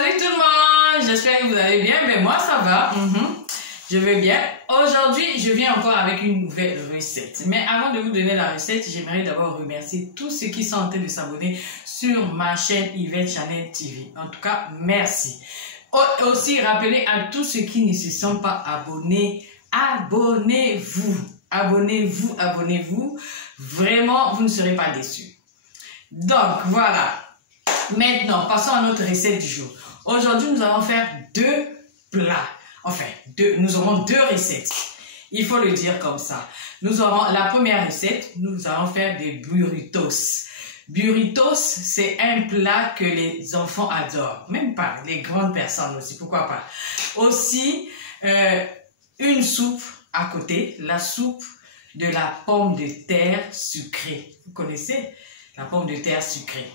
Salut tout le monde, j'espère que vous allez bien, mais moi ça va, je vais bien. Aujourd'hui, je viens encore avec une nouvelle recette. Mais avant de vous donner la recette, j'aimerais d'abord remercier tous ceux qui sont en train de s'abonner sur ma chaîne Yvette Channel TV. En tout cas, merci. Aussi, rappelez à tous ceux qui ne se sont pas abonnés, abonnez-vous. Abonnez-vous, abonnez-vous. Vraiment, vous ne serez pas déçus. Donc, voilà. Maintenant, passons à notre recette du jour. Aujourd'hui, nous allons faire deux plats. Enfin, nous aurons deux recettes. Il faut le dire comme ça. Nous aurons la première recette, nous allons faire des burritos. Burritos, c'est un plat que les enfants adorent. Même pas, les grandes personnes aussi, pourquoi pas. Aussi, une soupe à côté, la soupe de la pomme de terre sucrée. Vous connaissez la pomme de terre sucrée?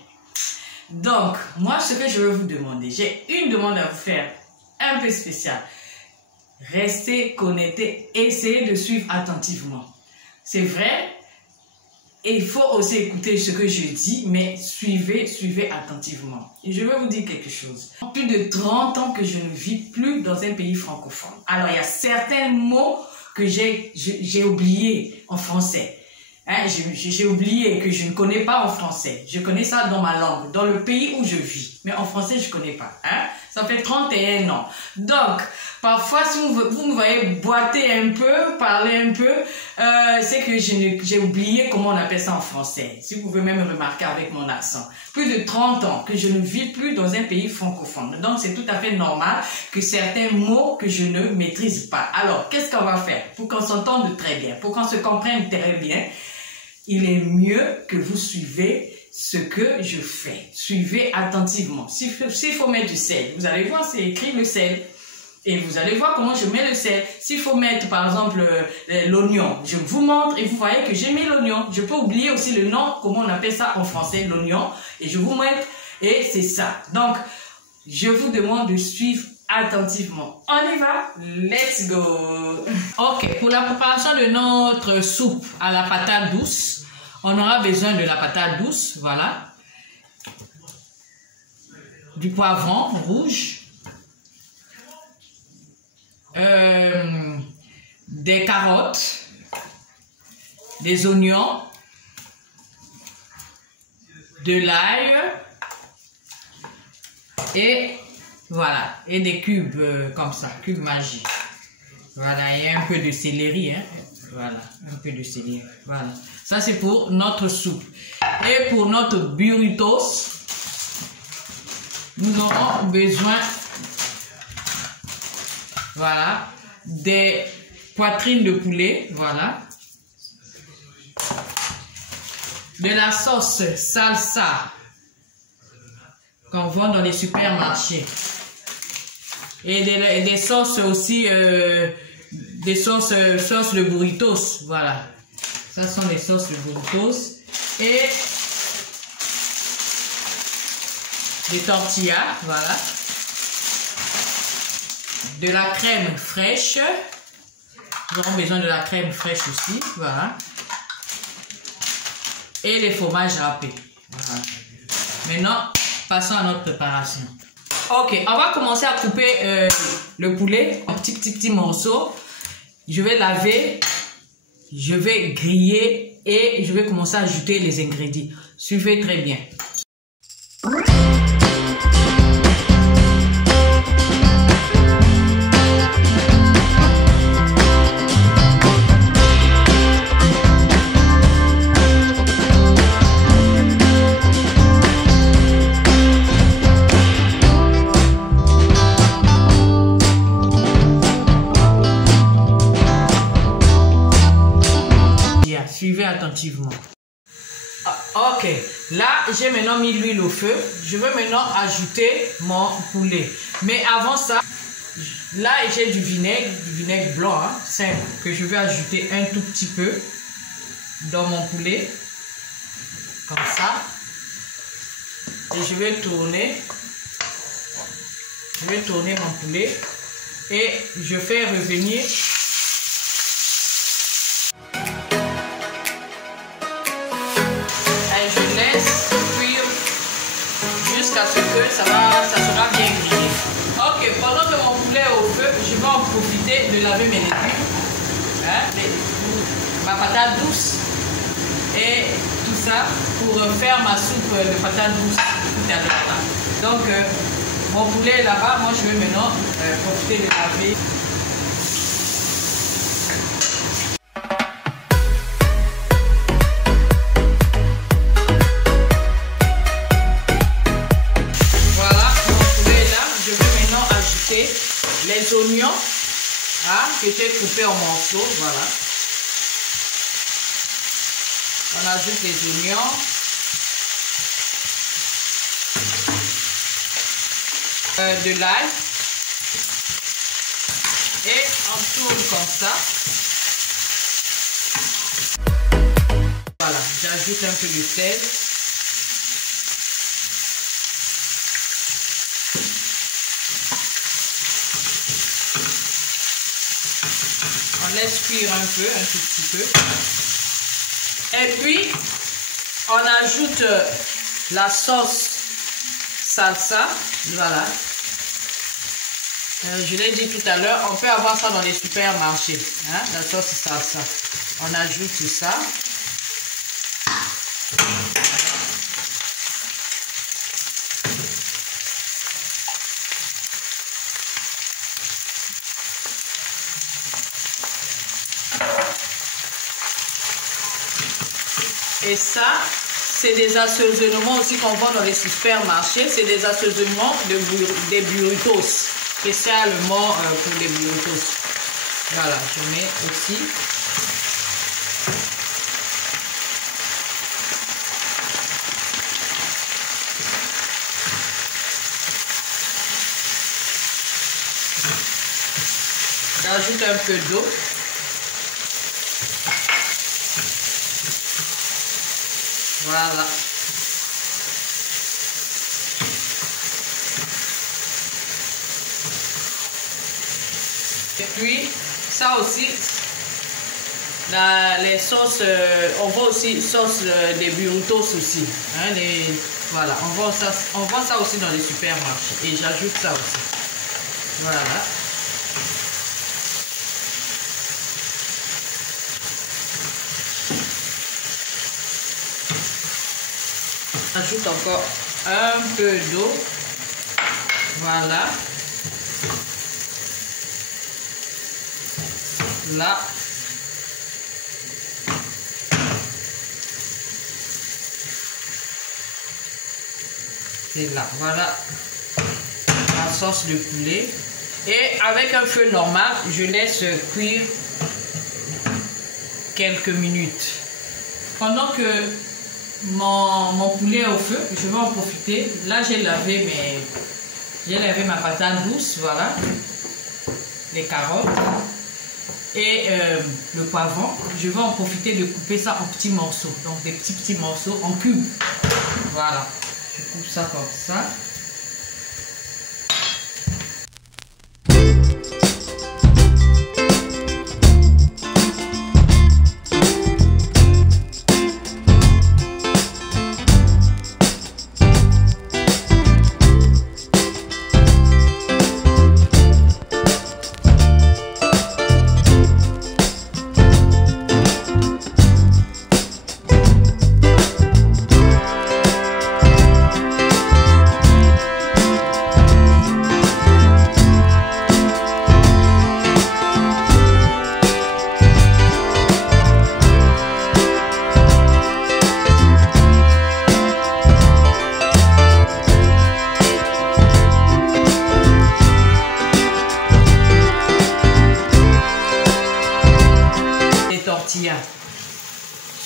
Donc, moi, ce que je veux vous demander, j'ai une demande à vous faire un peu spéciale. Restez connectés, essayez de suivre attentivement. C'est vrai, et il faut aussi écouter ce que je dis, mais suivez attentivement. Et je vais vous dire quelque chose. Plus de 30 ans que je ne vis plus dans un pays francophone. Alors, il y a certains mots que j'ai oubliés en français. Hein, j'ai oublié que je ne connais pas en français. Je connais ça dans ma langue, dans le pays où je vis. Mais en français, je ne connais pas. Hein? Ça fait 31 ans. Donc, parfois, si vous me voyez boiter un peu, parler un peu, c'est que j'ai oublié comment on appelle ça en français. Si vous pouvez même remarquer avec mon accent. Plus de 30 ans que je ne vis plus dans un pays francophone. Donc, c'est tout à fait normal que certains mots que je ne maîtrise pas. Alors, qu'est-ce qu'on va faire pour qu'on s'entende très bien, pour qu'on se comprenne très bien? Il est mieux que vous suivez ce que je fais. Suivez attentivement. S'il faut mettre du sel, vous allez voir, c'est écrit le sel. Et vous allez voir comment je mets le sel. S'il faut mettre, par exemple, l'oignon, je vous montre et vous voyez que j'ai mis l'oignon. Je peux oublier aussi le nom, comment on appelle ça en français, l'oignon. Et je vous montre. Et c'est ça. Donc, je vous demande de suivre attentivement. On y va? Let's go! Ok, pour la préparation de notre soupe à la patate douce, on aura besoin de la patate douce, voilà. Du poivron rouge. Des carottes. Des oignons. De l'ail. Et voilà, et des cubes comme ça, cubes magiques. Voilà, et un peu de céleri, hein. Voilà, un peu de céleri. Voilà, ça c'est pour notre soupe. Et pour notre burritos, nous aurons besoin, voilà, des poitrines de poulet, voilà. De la sauce salsa qu'on vend dans les supermarchés. Et des sauces aussi, des sauces de burritos, voilà. Ça sont les sauces de burritos. Et des tortillas, voilà. De la crème fraîche. Nous aurons besoin de la crème fraîche aussi, voilà. Et les fromages râpés, voilà. Maintenant, passons à notre préparation. Ok, on va commencer à couper le poulet en petits morceaux. Je vais laver, je vais griller et je vais commencer à ajouter les ingrédients. Suivez très bien. Suivez attentivement. Ok, là j'ai maintenant mis l'huile au feu. Je vais maintenant ajouter mon poulet. Mais avant ça, là j'ai du vinaigre blanc, hein, simple, que je vais ajouter un tout petit peu dans mon poulet. Comme ça. Et je vais tourner. Je vais tourner mon poulet. Et je fais revenir. Je laisse cuire jusqu'à ce que ça sera bien grillé. en profiter de laver mes légumes, hein, ma patate douce et tout ça pour faire ma soupe de patate douce tout à l'heure. Donc, mon poulet est là-bas. Moi, je vais maintenant profiter de laver. Voilà, mon poulet est là. Je vais maintenant ajouter les oignons que j'ai coupés en morceaux. Voilà. On ajoute les oignons. De l'ail. Et on tourne comme ça. Voilà, j'ajoute un peu de sel. On laisse cuire un peu, un tout petit peu. Et puis, on ajoute la sauce salsa. Voilà. Je l'ai dit tout à l'heure, on peut avoir ça dans les supermarchés. Hein, la sauce salsa. On ajoute ça. Et ça, c'est des assaisonnements aussi qu'on vend dans les supermarchés. C'est des assaisonnements des burritos. Spécialement pour les burritos. Voilà, je mets aussi. J'ajoute un peu d'eau. Voilà. Et puis, ça aussi, les sauces, on voit aussi sauce des burritos aussi. Hein, voilà, on voit ça aussi dans les supermarchés. Et j'ajoute ça aussi. Voilà. J'ajoute encore un peu d'eau. Voilà. Là. Et là, voilà la sauce de poulet. Et avec un feu normal, je laisse cuire quelques minutes. Pendant que mon poulet est au feu, je vais en profiter. Là, j'ai lavé ma patate douce, voilà. Les carottes. Et le poivron, je vais en profiter de couper ça en petits morceaux. Donc des petits morceaux en cubes. Voilà. Je coupe ça comme ça.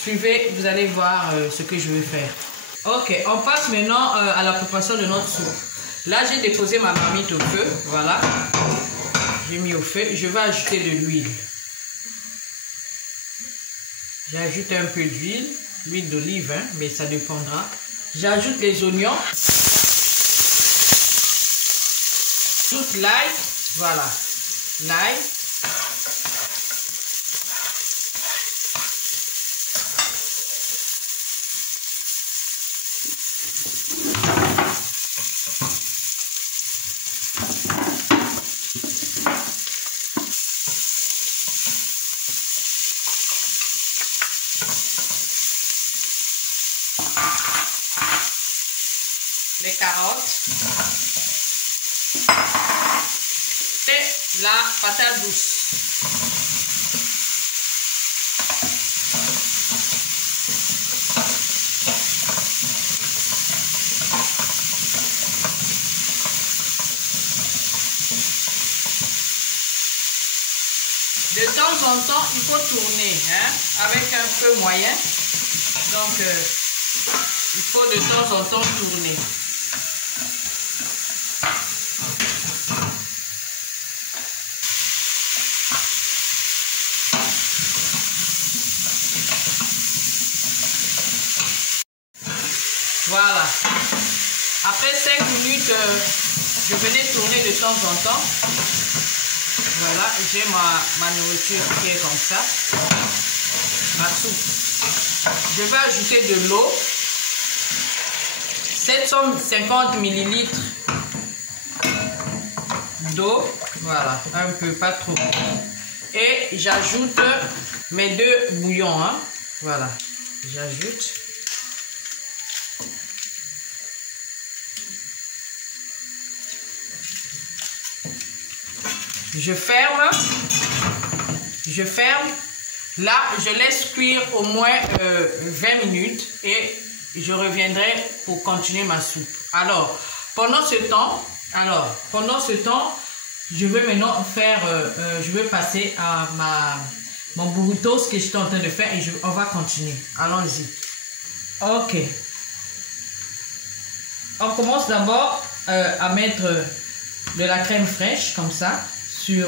Suivez, vous allez voir ce que je vais faire. Ok, on passe maintenant à la préparation de notre soupe. Là, j'ai déposé ma marmite au feu. Voilà. J'ai mis au feu. Je vais ajouter de l'huile. J'ajoute un peu d'huile. L'huile d'olive, hein, mais ça dépendra. J'ajoute les oignons. J'ajoute l'ail. Voilà. L'ail. la patate douce. De temps en temps, il faut tourner avec un feu moyen. Donc, il faut de temps en temps tourner. Voilà. Après 5 minutes, je venais tourner de temps en temps. Voilà, j'ai ma nourriture qui est comme ça. Ma soupe. Je vais ajouter de l'eau. 750 ml d'eau. Voilà, un peu, pas trop. Et j'ajoute mes 2 bouillons. Voilà, j'ajoute. Je ferme. Là, je laisse cuire au moins 20 minutes et je reviendrai pour continuer ma soupe. Alors, pendant ce temps, je vais maintenant faire, je vais passer à mon burritos que j'étais en train de faire et on va continuer. Allons-y. Ok. On commence d'abord à mettre de la crème fraîche comme ça sur...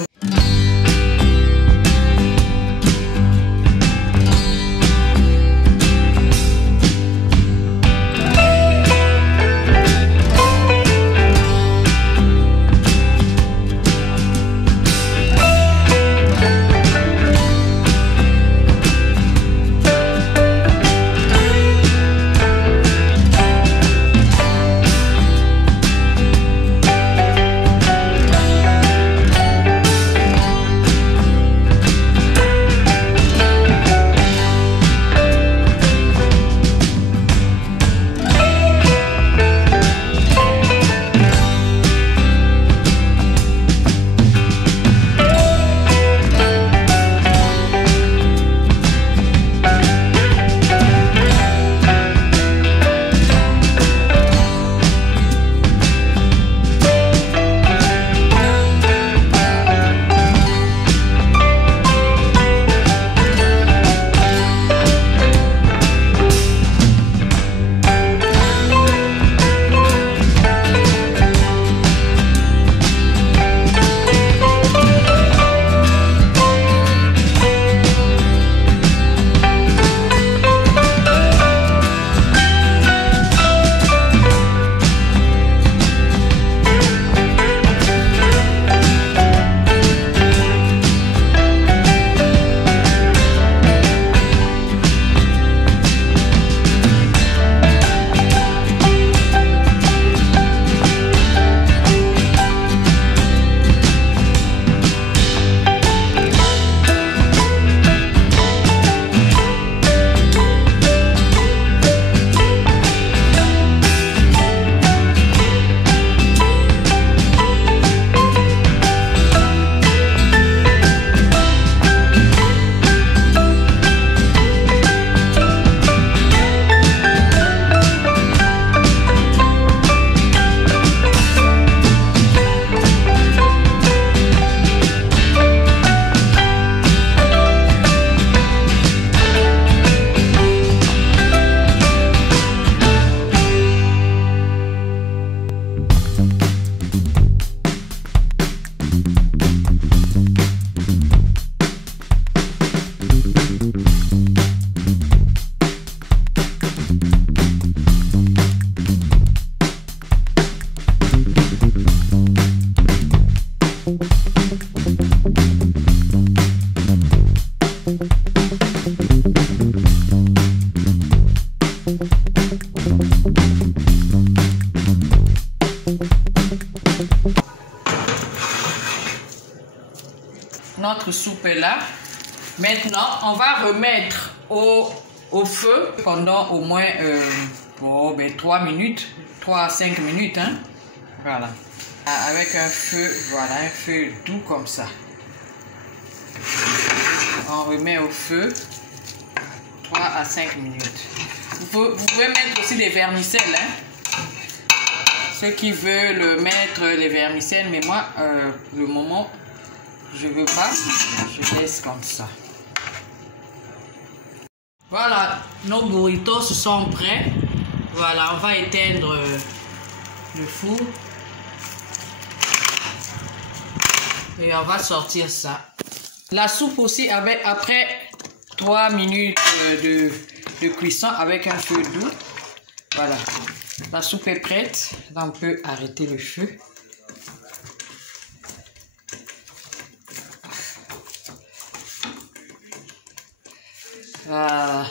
Notre soupe est là. Maintenant, on va remettre au feu pendant au moins 3 minutes, 3 à 5 minutes. Hein. Voilà. Avec un feu, voilà, un feu doux comme ça. On remet au feu 3 à 5 minutes. Vous pouvez mettre aussi des vermicelles, hein. Ceux qui veulent mettre les vermicelles, mais moi, le moment, je veux pas, je laisse comme ça. Voilà, nos burritos sont prêts. Voilà, on va éteindre le four. Et on va sortir ça. La soupe aussi, après 3 minutes de cuisson avec un feu doux. Voilà, la soupe est prête. Là, on peut arrêter le feu. Voilà.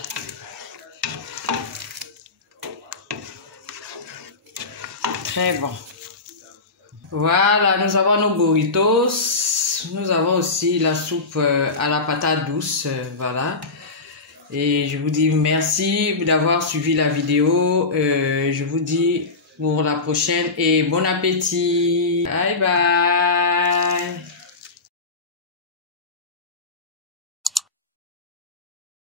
Très bon. Voilà, nous avons nos burritos. Nous avons aussi la soupe à la patate douce. Voilà. Et je vous dis merci d'avoir suivi la vidéo. Je vous dis pour la prochaine et bon appétit. Bye bye.